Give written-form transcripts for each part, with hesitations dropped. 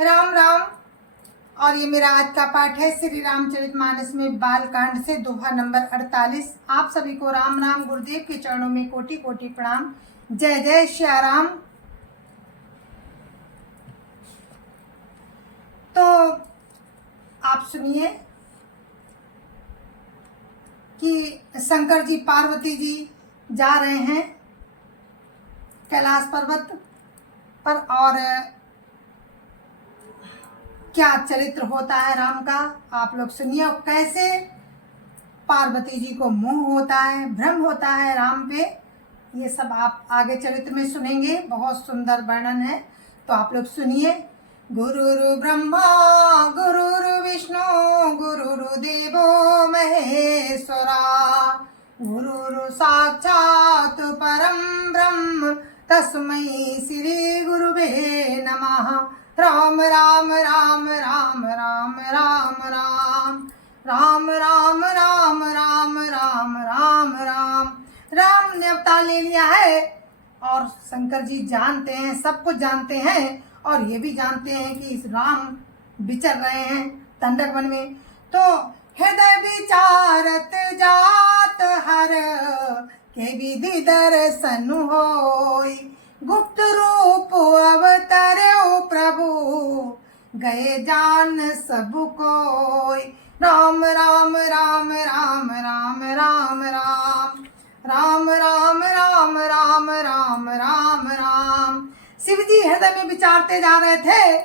राम राम। और ये मेरा आज का पाठ है श्री रामचरितमानस में बालकांड से दोहा नंबर 48। आप सभी को राम राम। गुरुदेव के चरणों में कोटि कोटि प्रणाम। जय जय श्या राम। तो आप सुनिए कि शंकर जी पार्वती जी जा रहे हैं कैलाश पर्वत पर, और क्या चरित्र होता है राम का आप लोग सुनिए। कैसे पार्वती जी को मोह होता है, भ्रम होता है राम पे, ये सब आप आगे चरित्र में सुनेंगे। बहुत सुंदर वर्णन है, तो आप लोग सुनिए। गुरुरु ब्रह्मा गुरुरु विष्णु गुरुरु देवो महेश्वरा, गुरुरु साक्षात् परम ब्रह्म तस्मै श्री गुरुवे नमः। राम राम राम राम राम राम राम राम राम राम राम राम राम राम। राम ने अवतार ले लिया है और शंकर जी जानते हैं, सब कुछ जानते हैं, और ये भी जानते हैं कि इस राम विचर रहे हैं तंडक वन में। तो हृदय विचारत जात हर के विधि दर्शन होई, गुप्त रूप अवतर्यो प्रभु गए जान सब कोई। राम राम राम राम राम राम राम राम राम राम राम राम राम राम। शिव जी हृदय में विचारते जा रहे थे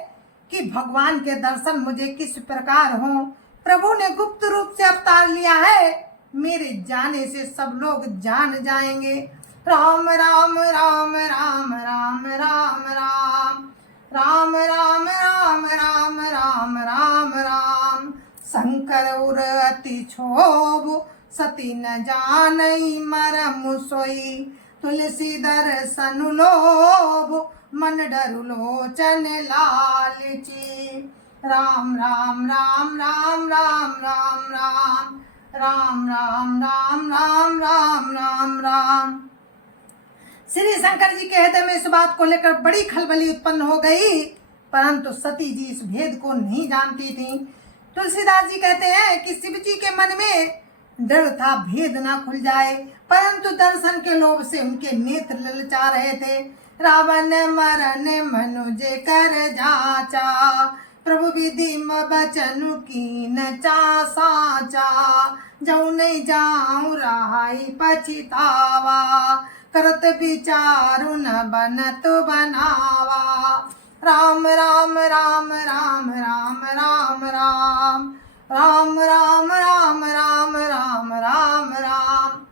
कि भगवान के दर्शन मुझे किस प्रकार हों। प्रभु ने गुप्त रूप से अवतार लिया है, मेरे जाने से सब लोग जान जाएंगे। राम राम राम राम राम राम राम राम राम राम राम राम राम राम। शंकर उर अति क्षोभ सती न जानई मरम सोई, तुलसी दर्शन लोभ मन डरु लोचन लालची। राम राम राम राम राम राम राम राम राम राम राम राम राम राम। श्री शंकर जी के हृदय में इस बात को लेकर बड़ी खलबली उत्पन्न हो गई, परंतु सती जी इस भेद को नहीं जानती थी। तुलसीदास जी कहते हैं कि शिव जी के मन में डर था भेद ना खुल जाए, परंतु दर्शन के लोभ से उनके नेत्र ललचा रहे थे। रावण मरण मनुज कर जाचा, प्रभु विधि बचनु कीन चा साचा, जऊ नहीं जाऊं रहाई पछितावा, करत विचारु न बनत बनावा। राम राम राम राम राम राम राम राम राम राम राम राम राम राम।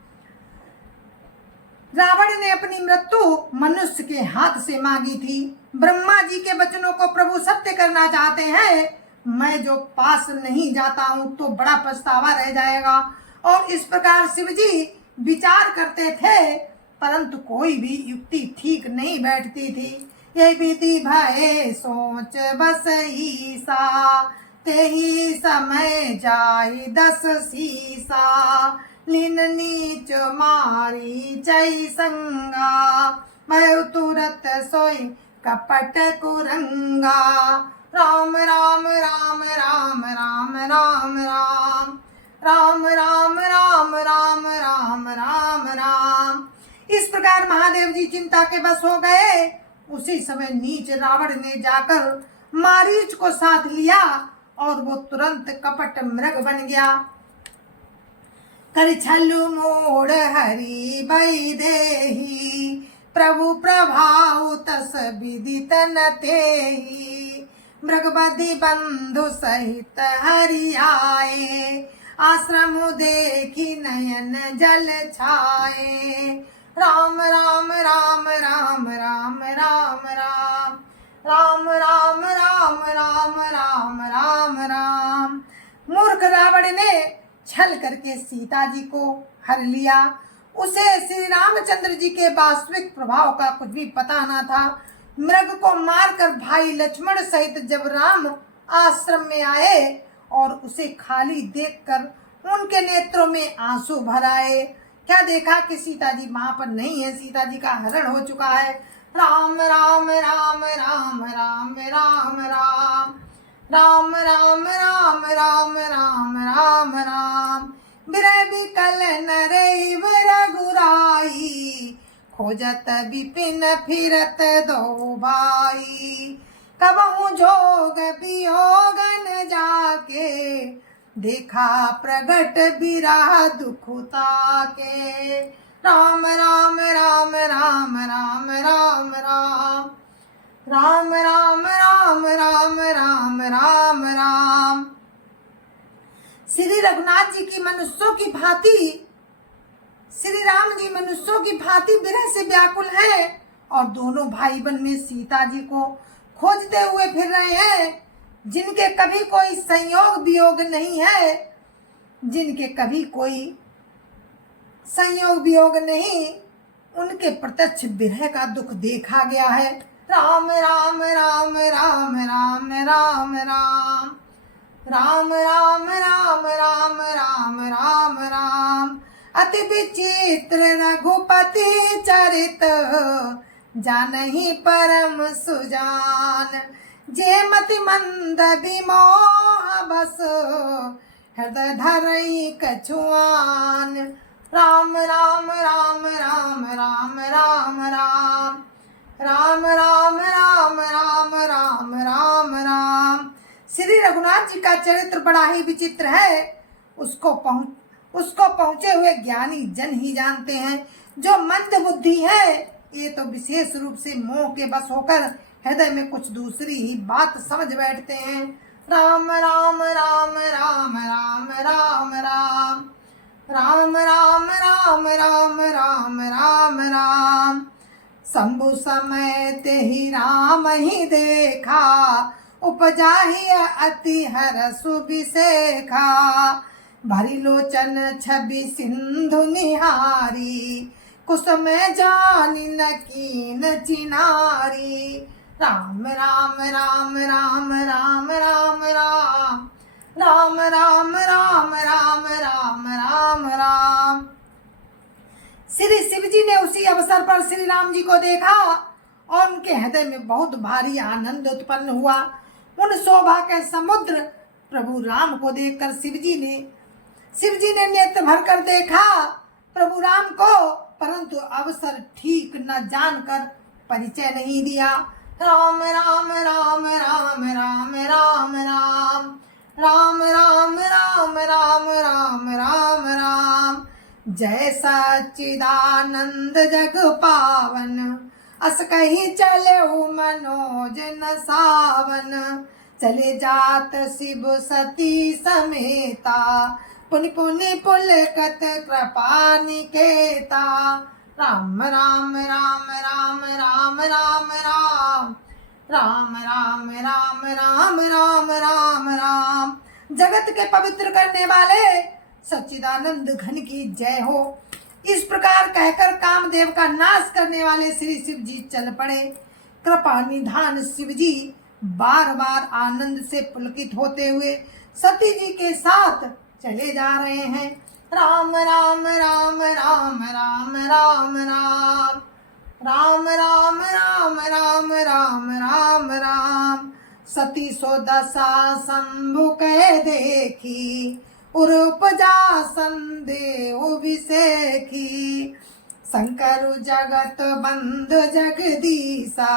रावण ने अपनी मृत्यु मनुष्य के हाथ से मांगी थी। ब्रह्मा जी के वचनों को प्रभु सत्य करना चाहते हैं। मैं जो पास नहीं जाता हूँ तो बड़ा पछतावा रह जाएगा। और इस प्रकार शिव जी विचार करते थे, परंतु कोई भी युक्ति ठीक नहीं बैठती थी। ये विधि भय सोच बस ईसा, तेही समय जाई 10 सीसा, लीन नीच मारी चई संगा, भय तुरत सोई कपट कुरंगा। राम राम राम राम राम राम राम राम राम राम राम राम राम राम। इस प्रकार महादेव जी चिंता के बस हो गए। उसी समय नीच रावण ने जाकर मारीच को साथ लिया और वो तुरंत कपट मृग बन गया। कर छलु मोड़ हरि बई देही, प्रभु प्रभाव तस विदित न तेही, मृगबधि बंधु सहित हरि आए, आश्रम देखी नयन जल छाए। राम राम राम राम राम राम राम राम राम राम राम राम राम राम। मूर्ख रावण ने छल करके सीता जी को हर लिया। उसे श्री रामचंद्र जी के वास्तविक प्रभाव का कुछ भी पता न था। मृग को मारकर भाई लक्ष्मण सहित जब राम आश्रम में आए और उसे खाली देखकर उनके नेत्रों में आंसू भर आए। क्या देखा कि सीता जी वहां पर नहीं है, सीता जी का हरण हो चुका है। राम राम राम राम राम राम राम। राम राम राम राम राम राम राम। बिरह बिकल नरैव रघुराई, खोजत विपिन फिरत दो भाई। कबहु जोग वियोग न जाके, देखा प्रगट बिरह दुखुता के। राम राम राम राम राम राम राम। राम राम राम राम राम राम राम। श्री रघुनाथ जी की मनुष्यों की भांति, श्री राम जी मनुष्यों की भांति विरह से व्याकुल है और दोनों भाई बहन में सीता जी को खोजते हुए फिर रहे हैं, जिनके कभी कोई संयोग वियोग नहीं है, जिनके कभी कोई संयोग वियोग नहीं, उनके प्रत्यक्ष विरह का दुख देखा गया है। राम राम राम राम राम राम राम। राम राम राम राम राम राम राम। अति विचित्र रघुपति चरित, जानहि परम सुजान। जे मति मंद विमोह बस, हृदय धरई कछुआन। राम राम राम राम राम राम राम। राम राम राम राम राम राम राम। श्री रघुनाथ जी का चरित्र बड़ा ही विचित्र है। उसको पहुंचे हुए ज्ञानी जन ही जानते हैं। जो मंद बुद्धि है, ये तो विशेष रूप से मोह के बस होकर हृदय में कुछ दूसरी ही बात समझ बैठते हैं। राम राम राम राम राम राम राम। राम राम राम राम राम राम राम। शंभु समय ते ही राम ही देखा, उपजाहि अति हरसु बिसेखा। भरी लोचन छवि सिंधु निहारी, कुसुम जानि न कीन चिनारी। राम राम राम राम राम राम राम। राम राम राम राम राम राम राम। श्री शिव जी ने उसी अवसर पर श्री राम जी को देखा और उनके हृदय में बहुत भारी आनंद उत्पन्न हुआ। उन शोभा के समुद्र प्रभु राम को देखकर शिव जी ने नेत्र भरकर देखा प्रभु राम को, परंतु अवसर ठीक न जानकर परिचय नहीं दिया। राम राम राम राम राम राम राम। राम राम राम राम राम राम राम। जय सच्चिदानंद जग पावन, अस कहीं चले मनोज न सावन। चले जात शिव सती समेता, पुनि पुनि पुलकत कृपा निकेता। राम राम राम राम राम राम राम। राम राम राम राम राम राम राम। जगत के पवित्र करने वाले सच्चिदानंद घन की जय हो। इस प्रकार कहकर कामदेव का नाश करने वाले श्री शिव जी चल पड़े। कृपा निधान शिव जी बार बार आनंद से पुलकित होते हुए सती जी के साथ चले जा रहे हैं। राम राम राम राम राम राम राम। राम राम राम राम राम राम राम। सती सो दशा शंभु कह देखी, उपजा संदेह विसेखी। शंकर जगत बंद जगदीसा,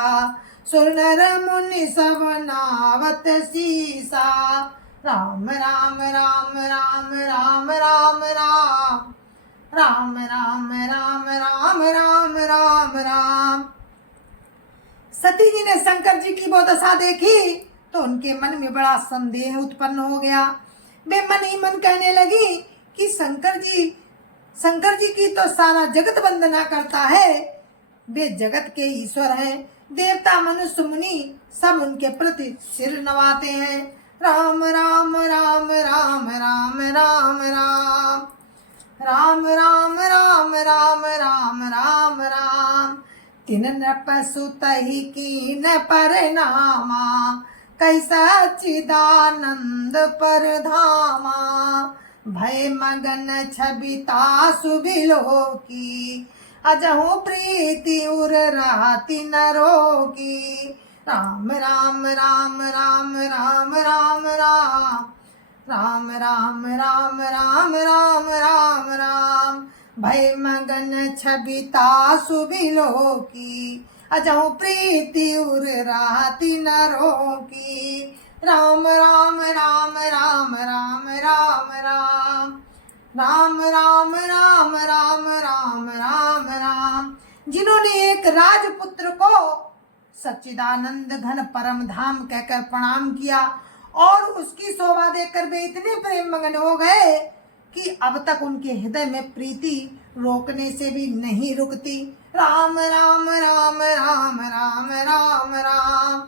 सुर नर मुनि सब नावत सीसा। राम राम राम राम राम राम राम। राम राम राम राम राम राम राम। सती जी ने शंकर जी की वो दशा देखी तो उनके मन में बड़ा संदेह उत्पन्न हो गया। वे मन ही मन कहने लगी कि शंकर जी की तो सारा जगत वंदना करता है। वे जगत के ईश्वर हैं। देवता मनुष्य मुनि सब उनके प्रति सिर नवाते हैं। राम राम राम राम राम राम राम। राम राम राम राम राम राम राम। तिन नपसुत ही कीन परिणामा, कैसा चिदानंद पर धामा। भय मगन छबिता सुबिलो की, अजहु प्रीति उर राति नरो की। राम राम राम राम राम राम राम राम राम राम राम राम राम। भय मगन छबिता सुबिलो की, अजहु प्रीति उर राति नरों की। राम राम राम राम राम राम राम। राम राम राम राम राम राम राम। जिन्होंने एक राजपुत्र को सच्चिदानंद घन परम धाम कहकर प्रणाम किया और उसकी शोभा देखकर वे इतने प्रेम मगन हो गए कि अब तक उनके हृदय में प्रीति रोकने से भी नहीं रुकती। राम राम राम राम राम राम राम।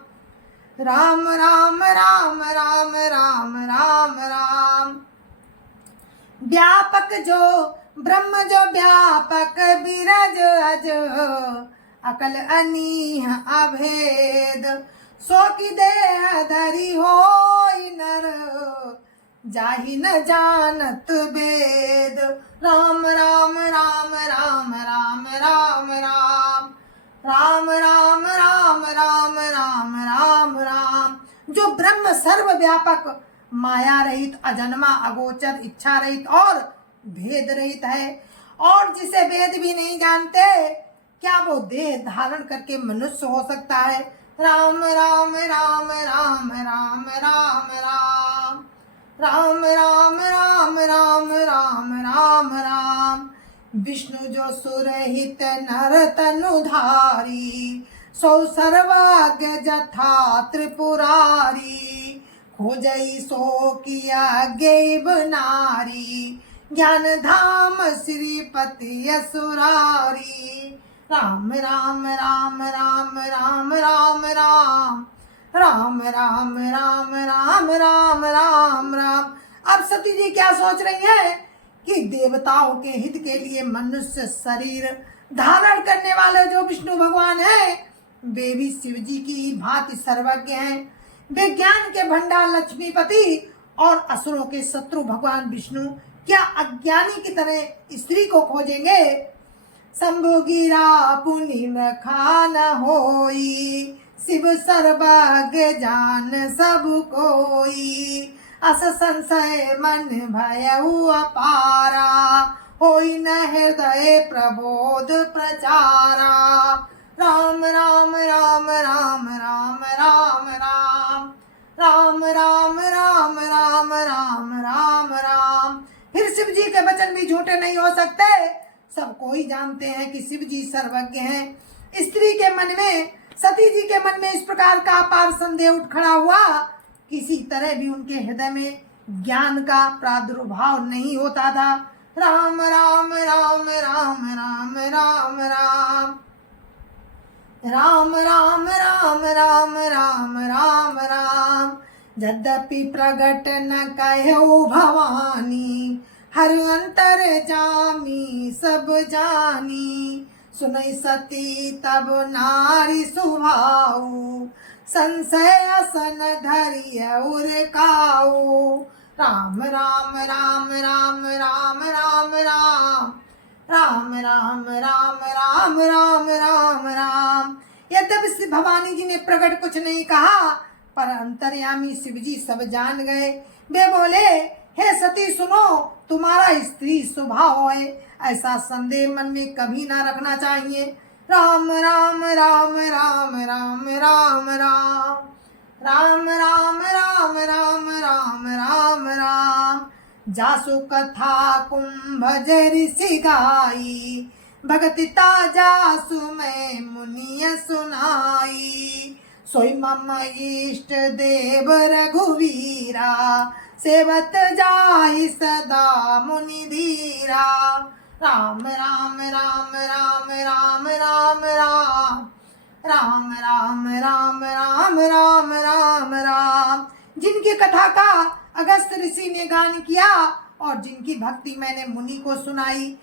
राम राम राम राम राम राम राम। व्यापक जो ब्रह्म जो व्यापक बिरज अज, अकल अनीह अभेद। सो की देह धरी होई नर, जाहि न जानत वेद। राम राम राम राम राम राम राम। राम राम राम राम राम राम राम। जो ब्रह्म सर्वव्यापक माया रहित अजन्मा अगोचर इच्छा रहित और भेद रहित है, और जिसे वेद भी नहीं जानते, क्या वो देह धारण करके मनुष्य हो सकता है। राम राम राम राम राम राम राम। राम राम राम राम राम राम राम। विष्णु जो सुरहित नर तनुधारी, सौ सर्वाज्ञ जथा त्रिपुरारी। खोजई सो किया गैब नारी, ज्ञान धाम श्रीपति असुरारी। राम राम राम राम राम राम राम। राम राम राम राम राम राम राम। अब सती जी क्या सोच रही है कि देवताओं के हित के लिए मनुष्य शरीर धारण करने वाले जो विष्णु भगवान है, वे भी शिव जी की भांति सर्वज्ञ हैं। वे ज्ञान के भंडार लक्ष्मीपति और असुरों के शत्रु भगवान विष्णु क्या अज्ञानी की तरह स्त्री को खोजेंगे। शंभु गिरा पुनि न खान होई, शिव सर्वज्ञ जान सब कोई। अस संशय मन भयउ अपारा, होई न हृदय प्रबोध प्रचारा। राम राम राम राम राम राम राम। राम राम राम राम राम राम राम। फिर शिव जी के वचन भी झूठे नहीं हो सकते। सब कोई जानते हैं कि शिव जी सर्वज्ञ हैं। स्त्री के मन में, सती जी के मन में इस प्रकार का अपार संदेह उठ खड़ा हुआ, किसी तरह भी उनके हृदय में ज्ञान का प्रादुर्भाव नहीं होता था। राम राम राम राम राम राम राम। राम राम राम राम राम राम राम। यद्यपि प्रगट न कहो भवानी, हर अंतर जामी सब जानी। सुनई सती तब नारी सुभाऊ, संशय असन धरिय उरकाऊ। राम राम राम राम राम राम राम। राम राम राम राम राम राम राम। यद्यपि भवानी जी ने प्रकट कुछ नहीं कहा, पर अंतर्यामी शिव जी सब जान गए। वे बोले, हे सती सुनो, तुम्हारा स्त्री स्वभाव है, ऐसा संदेह मन में कभी ना रखना चाहिए। राम राम राम राम राम राम राम। राम राम राम राम राम राम राम। जासु कथा कुंभ ऋषि गाई, भगति जासु मैं मुनिय सुनाई। सोई मम इष्ट देव रघुवीरा, सेवत जाहि सदा मुनि धीरा। राम राम राम राम राम राम राम। राम राम राम राम राम राम राम। जिनकी कथा का अगस्त ऋषि ने गान किया और जिनकी भक्ति मैंने मुनि को सुनाई,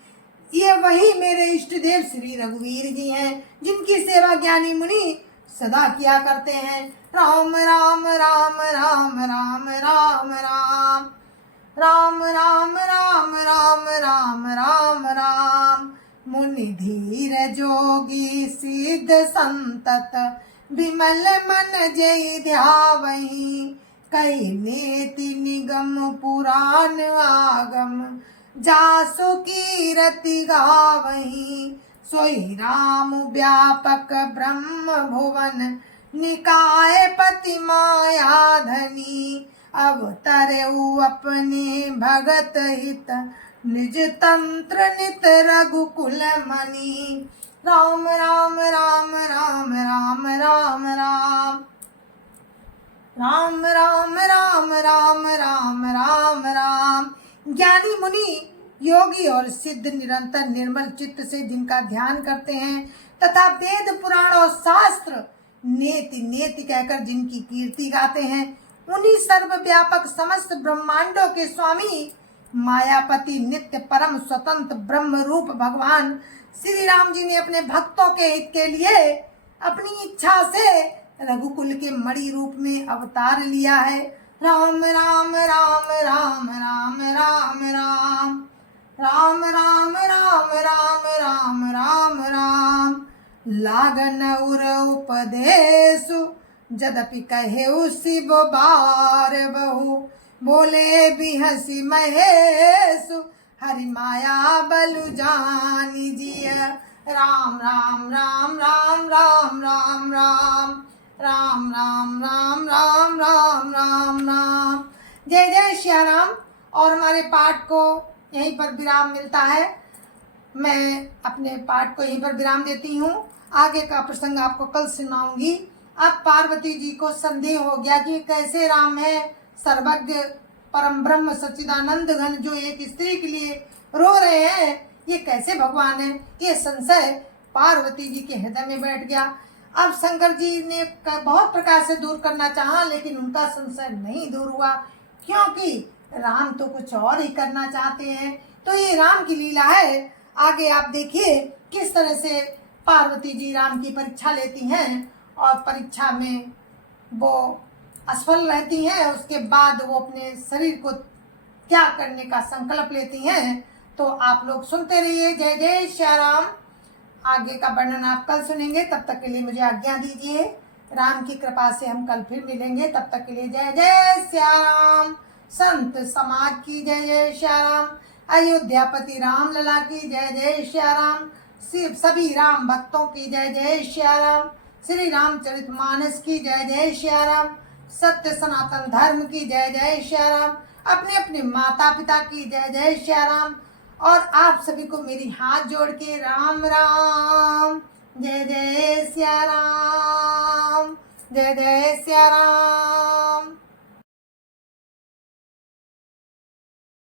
ये वही मेरे इष्ट देव श्री रघुवीर जी हैं, जिनकी सेवा ज्ञानी मुनि सदा किया करते हैं। राम राम राम राम राम राम राम। राम राम राम राम राम राम राम। मुनि धीर जोगी सिद्ध संतत, विमल मन जय ध्यावहि। कई नेति निगम पुराण आगम, जासु कीरति गावहीं। सोई राम व्यापक ब्रह्म भुवन, निकाय पति माया धनी। अवतरऊ अपने भगत हित, निज तंत्र नित रघुकुल मनि। राम राम राम राम राम राम राम, राम राम राम राम राम राम राम। ज्ञानी मुनि योगी और सिद्ध निरंतर निर्मल चित्त से जिनका ध्यान करते हैं तथा वेद पुराण और शास्त्र नेति नेति कहकर जिनकी कीर्ति गाते हैं, उन्हीं सर्वव्यापक समस्त ब्रह्मांडों के स्वामी मायापति नित्य परम स्वतंत्र ब्रह्म रूप भगवान श्री राम जी ने अपने भक्तों के हित के लिए अपनी इच्छा से रघुकुल के मणि रूप में अवतार लिया है। राम राम राम राम राम राम राम, राम राम राम राम राम राम राम। लागन उर उपदेशु, जदपि कहे शिव बार बहु। बोले बिहसी महेशु, हरि माया बलु जानी जिय। राम राम राम राम राम राम राम, राम राम राम राम राम राम राम। जय जय श्री राम। और हमारे पाठ को यहीं पर विराम मिलता है। मैं अपने पाठ को यहीं पर विराम देती हूँ। आगे का प्रसंग आपको कल सुनाऊंगी। अब पार्वती जी को संदेह हो गया कि कैसे राम है सर्वज्ञ परम ब्रह्म सच्चिदानंद घन, जो एक स्त्री के लिए रो रहे हैं, ये कैसे भगवान है। ये संशय पार्वती जी के हृदय में बैठ गया। अब शंकर जी ने बहुत प्रकार से दूर करना चाहा, लेकिन उनका संशय नहीं दूर हुआ, क्योंकि राम तो कुछ और ही करना चाहते हैं। तो ये राम की लीला है। आगे आप देखिए किस तरह से पार्वती जी राम की परीक्षा लेती हैं और परीक्षा में वो असफल रहती हैं। उसके बाद वो अपने शरीर को त्याग करने का संकल्प लेती हैं। तो आप लोग सुनते रहिए। जय जय श्री राम। आगे का वर्णन आप कल सुनेंगे। तब तक के लिए मुझे आज्ञा दीजिए। राम की कृपा से हम कल फिर मिलेंगे। तब तक के लिए जय जय श्री राम। संत समाज की जय जय श्री राम। अयोध्यापति राम लला की जय जय श्री राम। सभी राम भक्तों की जय जय श्री राम। श्री रामचरितमानस की जय जय श्री राम। सत्य सनातन धर्म की जय जय श्री राम। अपने अपने माता पिता की जय जय श्री राम। और आप सभी को मेरी हाथ जोड़ के राम राम। जय जय श्री राम, जय जय श्री राम।